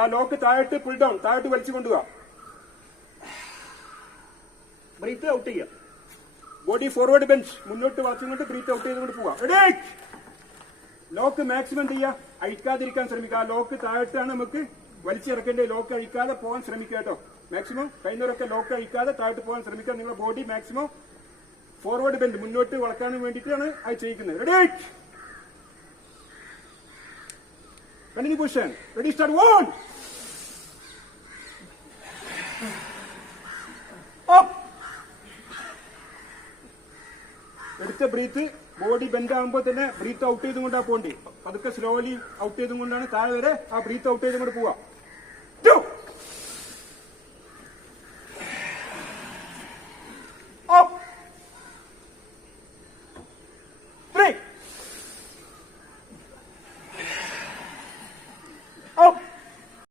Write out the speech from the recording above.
ആ ലോക്ക് താഴോട്ട് pull down, താഴോട്ട് വലിച്ചു കൊണ്ടുപോവാ. ബ്രീത്ത് ഔട്ട് ചെയ്യാം. ബോഡി ഫോർവേഡ് ബെഞ്ച്, മുന്നോട്ട് വളച്ചുകൊണ്ട് ബ്രീത്ത് ഔട്ട് ചെയ്തുകൊണ്ട് പോവാം. ലോക്ക് മാക്സിമം ചെയ്യാ, അഴിക്കാതിരിക്കാൻ ശ്രമിക്കുക. ആ ലോക്ക് താഴോട്ടാണ് നമുക്ക് വലിച്ചിറക്കേണ്ടത്. ലോക്ക് അഴിക്കാതെ പോകാൻ ശ്രമിക്കുക കേട്ടോ. മാക്സിമം കഴിയുന്നവരൊക്കെ ലോക്ക് അഴിക്കാതെ താഴോട്ട് പോകാൻ ശ്രമിക്കുക. നിങ്ങളുടെ ബോഡി മാക്സിമം ഫോർവേഡ് ബെൻഡ്, മുന്നോട്ട് വളക്കാൻ വേണ്ടിയിട്ടാണ് അത് ചെയ്യിക്കുന്നത്. Ready, continue position. Ready, start. 1 up. എടുത്ത ബ്രീത്ത് ബോഡി ബെൻഡ് ആകുമ്പോൾ തന്നെ ബ്രീത്ത് ഔട്ട് ചെയ്തും കൊണ്ടാ പോകേണ്ടി. പതുക്കെ സ്ലോലി ഔട്ട് ചെയ്തും കൊണ്ടാണ് താഴെ വരെ ആ ബ്രീത്ത് ഔട്ട് ചെയ്തും കൊണ്ട് പോവാ. 2